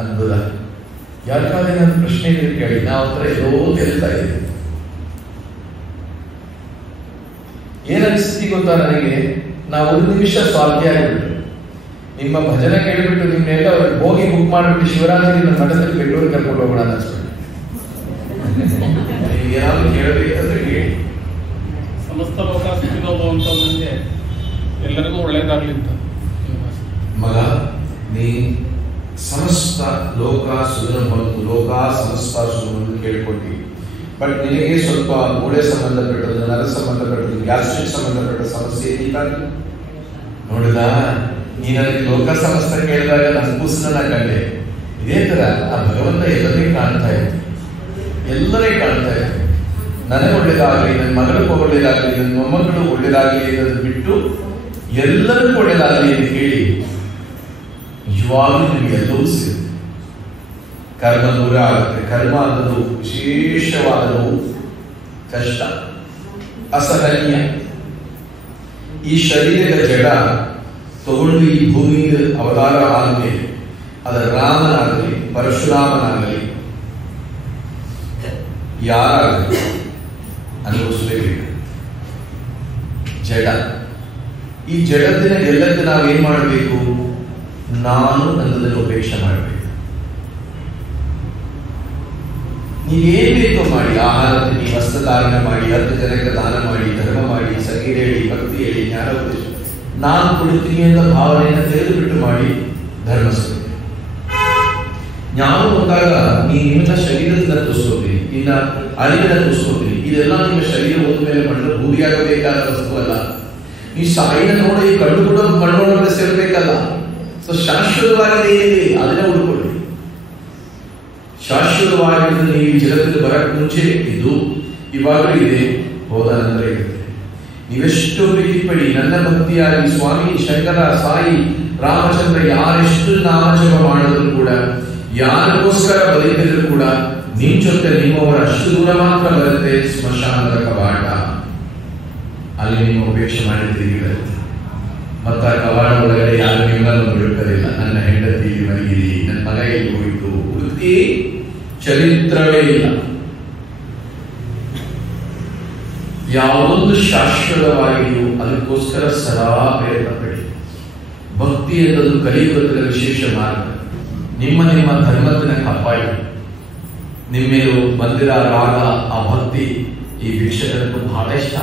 ಅದ್ಭುತ. ಯಾಕಾದ್ರೆ ನನ್ನ ಪ್ರಶ್ನೆ ಕೇಳಿ ನಾವು ಹತ್ರ ಎಲ್ಲೋ ಕೇಳ್ತಾ ಇದ್ದೀವಿ. ಏನನ್ನಿಸ್ತಿ ಗೊತ್ತಾ ನನಗೆ, ನಾವು ಒಂದು ನಿಮಿಷ ಸ್ವಾರ್ಥಿ ಆಗಿಬಿಟ್ಟು ನಿಮ್ಮ ಭಜನೆ ಕೇಳಿಬಿಟ್ಟು ನಿಮ್ನೆಲ್ಲ ಹೋಗಿ ಬುಕ್ ಮಾಡಿಬಿಟ್ಟು ಶಿವರಾತ್ರಿ ನನ್ನ ಮಠದಲ್ಲಿ ಬೆಂಗಳೂರು ಕರ್ಕೊಂಡು ಹೋಗೋಣ ಅನ್ಸ್ಬಿಟ್ಟು ಏನಾದ್ರು ಕೇಳಬೇಕಂದ್ರೆ ಹೇಳಿ. ಸಮಸ್ತ ಲೋಕ ಸುಖಿನೋಭವ ಅಂತ ನನಗೆ ಎಲ್ಲರಿಗೂ ಒಳ್ಳೇದಾಗ್ಲಿ ಅಂತ ಮಗ, ನೀ ಸಮಸ್ತ ಲೋಕ ಸುಧನ ಬಂತು, ಲೋಕ ಸಮಸ್ತ ಸುಧನ ಕೇಳ್ಕೊಟ್ಟಿ. ಬಟ್ ನಿನಗೆ ಸ್ವಲ್ಪ ಮೂಳೆ ಸಂಬಂಧಪಟ್ಟದ್ದು, ನರ ಸಂಬಂಧಪಟ್ಟದ್ದು, ಗ್ಯಾಸ್ಟ್ರಿಕ್ ಸಂಬಂಧಪಟ್ಟ ಸಮಸ್ಯೆ ಇದ್ದಾಗಿ ನೋಡಿದ. ನೀ ನನಗೆ ಲೋಕ ಸಮಸ್ತ ಕೇಳಿದಾಗ ನನ್ನ ಕೂಸನ್ನ ಕಂಡೆ. ಇದೇ ತರ ಆ ಭಗವಂತ ಎಲ್ಲರೇ ಕಾಣ್ತಾ ಇದೆ, ಎಲ್ಲರೇ ಕಾಣ್ತಾ ಇದೆ. ನನಗೆ ಒಳ್ಳೇದಾಗಲಿ, ನನ್ನ ಮಗಳಿಗೂ ಒಳ್ಳೇದಾಗಲಿ, ನನ್ನ ಮೊಮ್ಮಗಳು ಒಳ್ಳೇದಾಗಲಿ ಅನ್ನೋದು ಬಿಟ್ಟು ಎಲ್ಲರಿಗೂ ಒಳ್ಳೇದಾಗಲಿ ಅಂತ ಹೇಳಿ ನಿಜವಾಗ್ಲೂ ನಿಮಗೆ ಎಲ್ಲವೂ ಸಿಗುತ್ತೆ. ಕರ್ಮ ದೂರ ಆಗುತ್ತೆ. ಕರ್ಮ ಅನ್ನೋದು ವಿಶೇಷವಾದ ನೋವು, ಕಷ್ಟ, ಅಸಹನೀಯ. ಈ ಶರೀರದ ಜಡ ತಗೊಂಡು ಈ ಭೂಮಿಗೆ ಅವತಾರ ಆದ್ಮೇಲೆ ಅದರ ರಾಮನಾಗಲಿ ಪರಶುರಾಮನಾಗಲಿ ಯಾರಾಗಲಿ ಅನುಭವಿಸಲೇಬೇಕು. ಜಡ, ಈ ಜಡದಿನ ಎಲ್ಲಕ್ಕೆ ನಾವೇನ್ ಮಾಡಬೇಕು? ನಾನು ನನ್ನದನ್ನು ಉಪೇಕ್ಷೆ ಮಾಡಬೇಕು. ನೀವೇನ್ ಬೇಕೋ ಮಾಡಿ, ಆಹಾರ ತಿನ್ನಿ, ವಸ್ತ್ರಧಾರಣ ಮಾಡಿ, 10 ಜನಕ್ಕೆ ದಾನ ಮಾಡಿ, ಧರ್ಮ ಮಾಡಿ, ಸಂಗೀತ ಹೇಳಿ, ಭಕ್ತಿ ಹೇಳಿ, ಜ್ಞಾನ ಉಪದೇಶ, ನಾನು ಕೊಡುತ್ತೀನಿ ಅಂತ ಭಾವನೆಯನ್ನು ತೆಗೆದುಬಿಟ್ಟು ಮಾಡಿ ಧರ್ಮ ಸಿಗುತ್ತೆ. ಜ್ಞಾನ ಬಂದಾಗ ನಿಮ್ಮ ಶರೀರದಿಂದ ತೋರಿಸ್ಕೋತೀರಿ, ನಿನ್ನ ಅರಿವಿನ ತೋರಿಸ್ಕೋತೀರಿ. ಇದೆಲ್ಲ ನಿಮ್ಮ ಶರೀರ ಹೋದ್ಮೇಲೆ ಮಾಡಿದ್ರೆ ಭೂಮಿಯಾಗಬೇಕಾದ ವಸ್ತು ಅಲ್ಲ. ಈ ಸಾಯಿನ ನೋಡಿ ಕಣ್ಣು ಕೂಡ ಕಣ್ಣೊಳಗೆ ಸೇರಬೇಕಲ್ಲ. ಸೊ ಶಾಶ್ವತವಾಗಿದೆ ಏನಿದೆ ಅದನ್ನ ಉಳ್ಕೊಳ್ಳಿ. ಶಾಶ್ವತವಾಗಿದ್ದು ನೀವು ಜಗತ್ತಿಗೆ ಬರಕ್ ಮುಂಚೆ ಇದು ಇವಾಗಲೂ ಇದೆ, ಹೋದ ನಂತರ ಇರುತ್ತೆ. ನೀವೆಷ್ಟು ಪ್ರೀತಿ ಪಡಿ, ನನ್ನ ಭಕ್ತಿಯಾಗಿ ಸ್ವಾಮಿ ಶಂಕರ, ಸಾಯಿ, ರಾಮಚಂದ್ರ ಯಾರೆಷ್ಟು ನಾಮಜಪ ಮಾಡಿದ್ರು ಕೂಡ, ಯಾರಿಗೋಸ್ಕರ ಬದುಕಿದ್ರು ಕೂಡ ನಿಮ್ ಜೊತೆ ನಿಮ್ಮವರ ಅಷ್ಟು ದೂರ ಮಾತ್ರ ಬರುತ್ತೆ ಸ್ಮಶಾನದ ಕವಾಟ. ಅಲ್ಲಿ ನೀವು ಉಪೇಕ್ಷೆ ಮಾಡಿದ್ದೀರಿ ಮತ್ತ ಕವಾಡ ಒಳಗಡೆ ಯಾರು ನಿಮ್ಮನ್ನು ಬಿಡುತ್ತಲಿಲ್ಲ. ನನ್ನ ಹೆಂಡತಿ ಮಲಗಿರಿ, ನನ್ನ ಮಗ ಇಲ್ಲಿ ಹೋಯಿತು, ವೃತ್ತಿ ಚರಿತ್ರವೇ ಇಲ್ಲ. ಯಾವುದೊಂದು ಶಾಶ್ವತವಾಗಿಯೂ ಅದಕ್ಕೋಸ್ಕರ ಸದಾ ಪ್ರಯತ್ನ ಪಡಿ. ಭಕ್ತಿ ಎನ್ನುವುದು ಕಲಿಯುಗದ ವಿಶೇಷ ಮಾರ್ಗ. ನಿಮ್ಮ ಧರ್ಮದನ್ನ ಕಾಪಾಡಿ. ನಿಮ್ಮೇಲೂ ಬಂದಿರ ರಾಗ, ಆ ಭಕ್ತಿ ಈ ವೀಕ್ಷಕರಿಗೂ ಬಹಳ ಇಷ್ಟ.